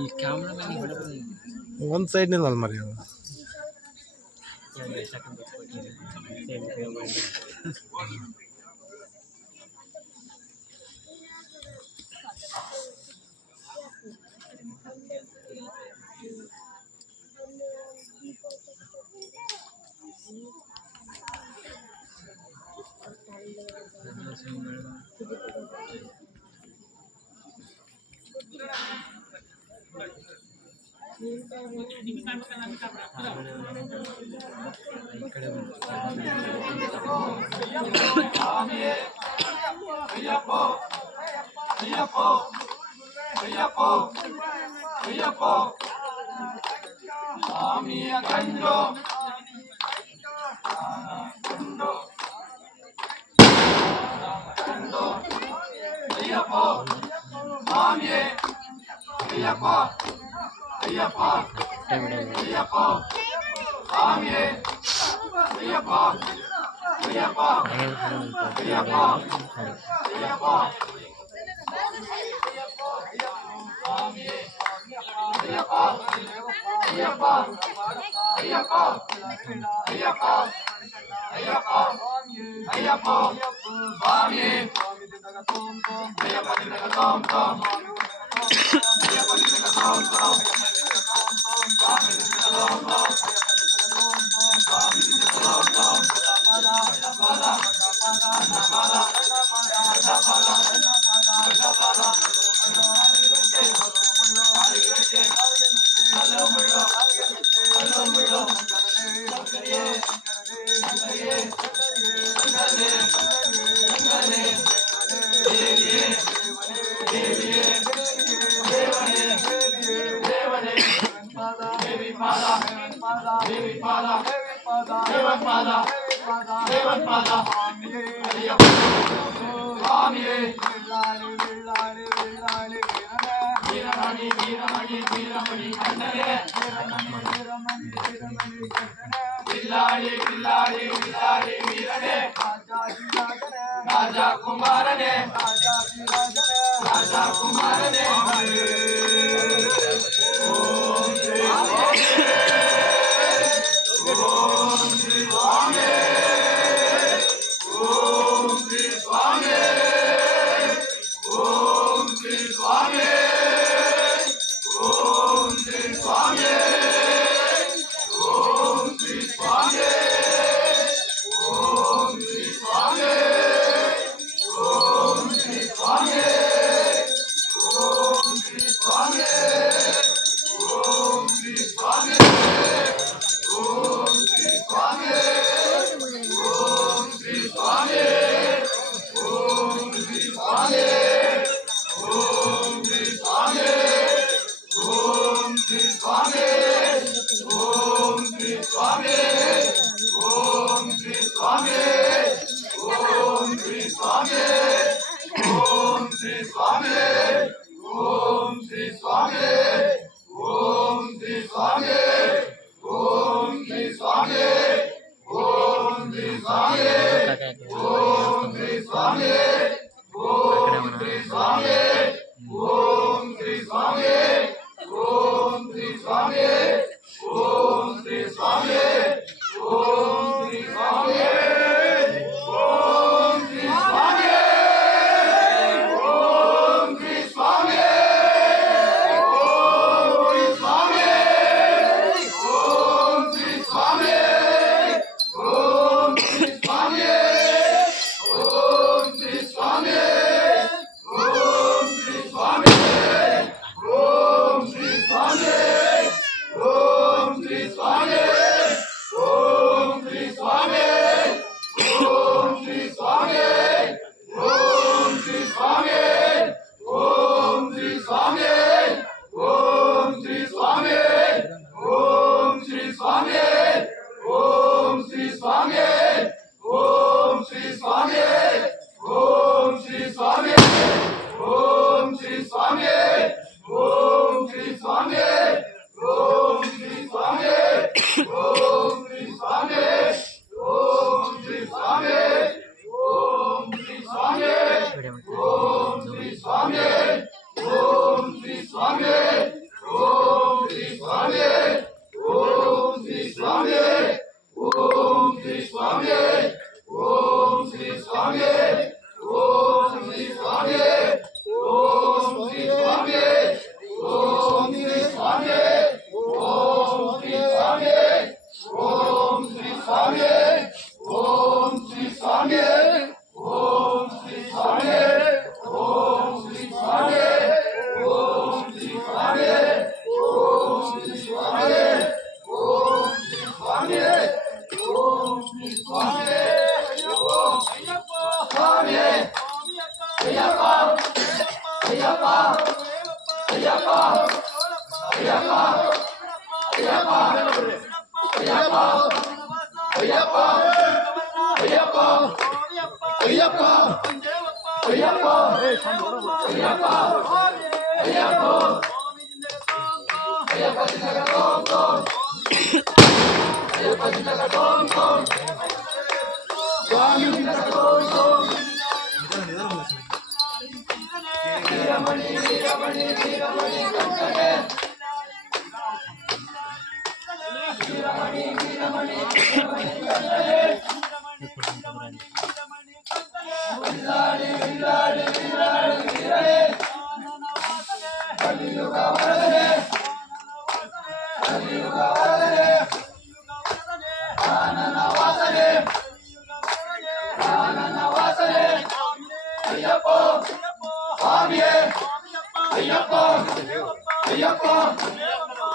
ಈ ಕ್ಯಾಮ್ರಾಮನ್ ಒಂದು ಸೈಡ್ ನಿಲ್ಲಲ್ಲ ಮರಿ ಅದು राजा कुमार ने राजा कुमार ने ஐயப்பா ஐயப்பா ஐயப்பா ஐயப்பா ஐயப்பா ஐயப்பா ஐயப்பா ஐயப்பா ஐயப்பா ஐயப்பா ஐயப்பா ஐயப்பா ஐயப்பா சின்னக தோம் தோம் ஐயப்பா சின்னக தோம் தோம் சுவாமி சின்னக தோம் தோம் வீரமணி வீரமணி வீரமணி கண்டனே வீரமணி வீரமணி வீரமணி கண்டனே வில்லாளி வில்லாளி வில்லாளி வீரனே கலியுக வரதனே கலியுக வரதனே ஆனன வாசனே ஆனன வாசனே ஐயப்பா சுவாமியே ஐயப்பா ஐயப்பா ஐயப்பா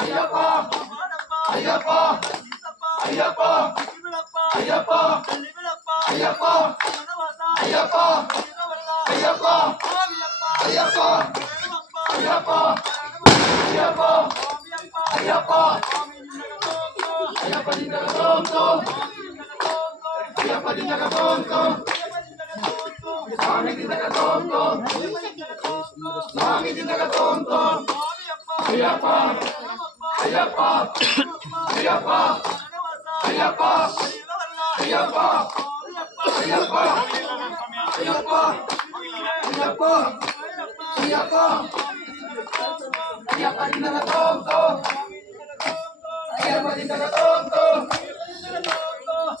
ஐயப்பா ஐயப்பா ஐயப்பா ஐயப்பா ஐயப்பா ஐயப்பா ஐயப்பா ஐயப்பா ஐயப்பா ஐயப்பா ஐயப்பா ஜிந்தக தோம் தோம் ஐயப்பா ஜிந்தக தோம் தோம் சுவாமி ஜிந்தக தோம் தோம் சுவாமி ஜிந்தக தோம் தோம் ஐயப்பா ஐயப்பா ஐயப்பா ஐயப்பா ஐயப்பா ஐயப்பா ஐயப்பா ஐயப்பா ஐயப்பா ஐயப்பா ஜிந்தக தோம் தோம் ஐயப்பா ஜிந்தக தோம் தோம்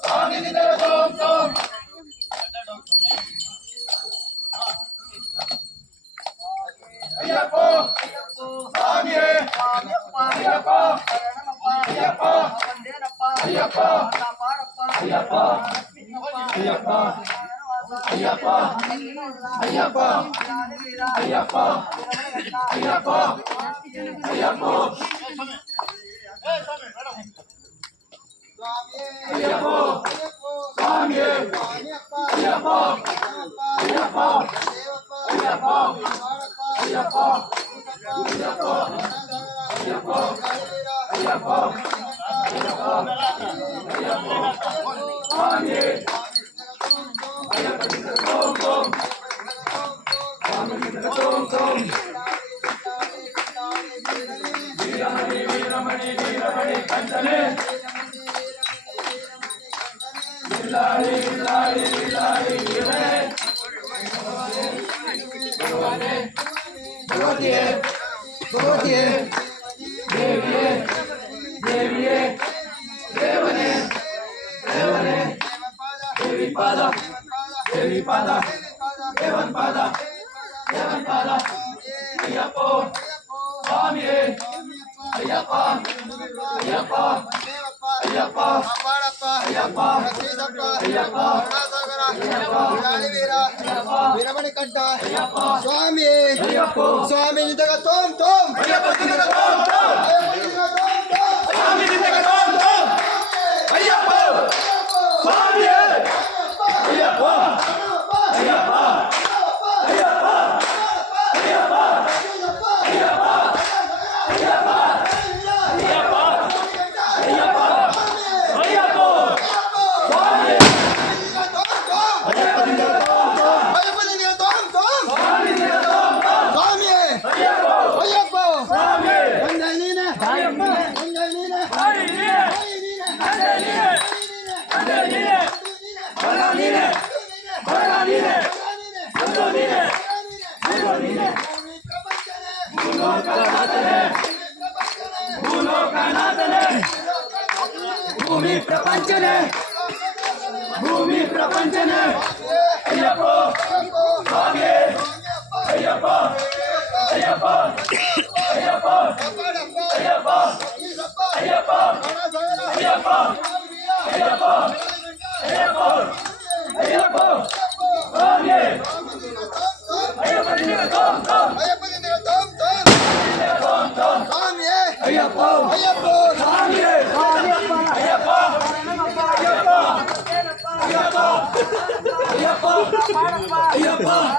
சுவாமி ஜிந்தக தோம் தோம் ஐயப்பா சுவாமியே ஐயப்பா ஐயப்பா ஐயப்பா ஐயப்பா ஐயப்பா ஐயப்பா ஐயப்பா ஐயப்பா ஐயப்பா ஐயப்பா ஐயப்பா சுவாமியே ஐயப்பா ஐயப்பா ஐயப்பா ஐயப்பா ஐயப்பா ஐயப்பா ஐயப்பா சுவாமியே ஐயப்பா ஜிந்தக தோம் தோம் சுவாமி ஜிந்தக தோம் தோம் வீரமணி வீரமணி வீரமணி கண்டனே வில்லாளி வில்லாளி வில்லாளி வீரனே பகவானே பகவதியே பகவதியே தேவியே தேவியே தேவனே தேவனே தேவி பாதா தேவி பாதா தேவன் பாதா தேவன் பாதா ஐயப்போ சுவாமியே ஐயப்பா ஐயப்பா ஐயப்பா ஐயப்பா ஐயப்பா வீரமணி ಕಂಠ ಸ್ವಾಮಿ ಸ್ವಾಮಿ ನಿಂತಾಗ ತೋಮ್ ತೋಮ್ சுவாமி ஜிந்தக தோம் தோம் ஐயப்பா சுவாமியே ஐயப்பா ஐயப்பா ஐயப்பா ஐயப்பா ஐயப்பா ஐயப்பா ஐயப்பா ஐயப்பா ஐயப்பா சுவாமியே ஐயப்பா ஜிந்தக தோம் தோம் சுவாமி ஜிந்தக தோம் தோம் ಸ್ವಾಮಿಯೇ ஐயப்பா ಅಯ್ಯಪ್ಪ சுவாமி ಒಂದೇ ನೀನೆ ஐயப்பா ಒಂದೇ ನೀನೆ ஐ நீனே அண்டே நீனே அண்டே நீனே பரா நீனே பரா நீனே அந்தோ நீனே அந்தோ நீனே ಭೂಲೋಕನಾಥನೇ ಭೂಲೋಕನಾಥನೇ ಭೂಮಿ ಪ್ರಪಂಚನೇ ಭೂಮಿ ಪ್ರಪಂಚನೇ ಅಯ್ಯಪ್ಪ ಸ್ವಾಮಿಯೇ ಅಯ್ಯಪ್ಪ ಅಯ್ಯಪ್ಪ ಅಯ್ಯಪ್ಪ ಅಯ್ಯಪ್ಪ ಅಯ್ಯಪ್ಪ ಅಯ್ಯಪ್ಪ ಅಯ್ಯಪ್ಪ ಅಯ್ಯಪ್ಪ ಅಯ್ಯಪ್ಪ ಸ್ವಾಮಿಯೇ ಅಯ್ಯಪ್ಪ ನಿನಗೆ ತೋಮ್ ತೋಮ್ ಸ್ವಾಮಿಯೇ ಅಯ್ಯಪ್ಪ ಅಯ್ಯಪ್ಪ ಸ್ವಾಮಿಯೇ ಅಯ್ಯಪ್ಪ ಅಯ್ಯಪ್ಪ ಅಯ್ಯಪ್ಪ ಅಯ್ಯಪ್ಪ ಅಯ್ಯಪ್ಪ ஐயப்பா